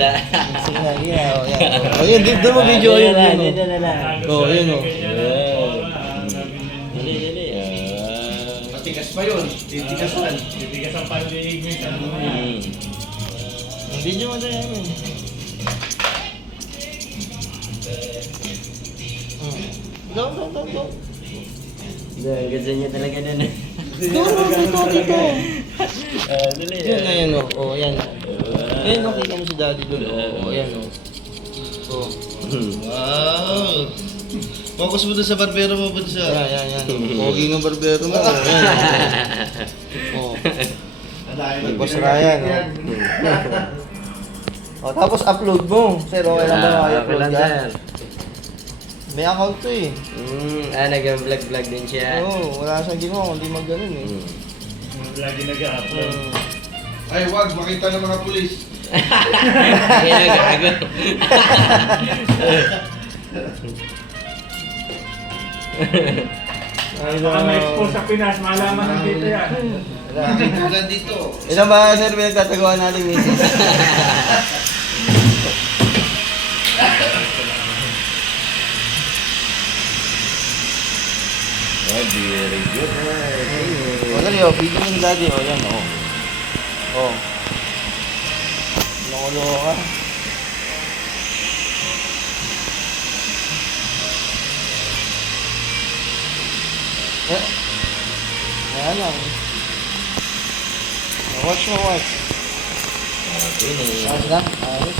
kabila. Sige, oh, yan. Oh, yun, doon mo video yun. Dito na lang. Oh, yun, oh. Dali, dali. Matigas pa yun. Titigasan. Titigas ang pandiig minsan. Video mo tayo yun. Go. Gusto niya talaga nun. Dito. Dali. Yun na yan, oh. Yan. Ayun, nakita mo si daddy doon. Oh, yan, oh. Oh. Wow! Focus mo doon sa barbero mo ba siya? Yan. Pogi ng barbero mo. Oh, yan. Oh. Boss Ryan, oh. Oh, tapos upload mo. Sir, okay lang ba i-upload lang, ka? sir. May account to eh. Nag-vlog din siya. Oo, wala siyang ginawa kundi mag-ganun eh. Lagi nag-upload. Ay, wag! Makita ng mga pulis! Kaya nagago. Baka ma-expose sa Pinas, malaman ng dito yan. Tulad dito! Ilan ba, sir, pinagtatagawa natin minsan? Very good. Wala niyo, video mo si daddy, oh, yan, oh. Oh. Loko-loko ka. Ayan lang. Watch mo. Okay na. Ayos lang. Ayos.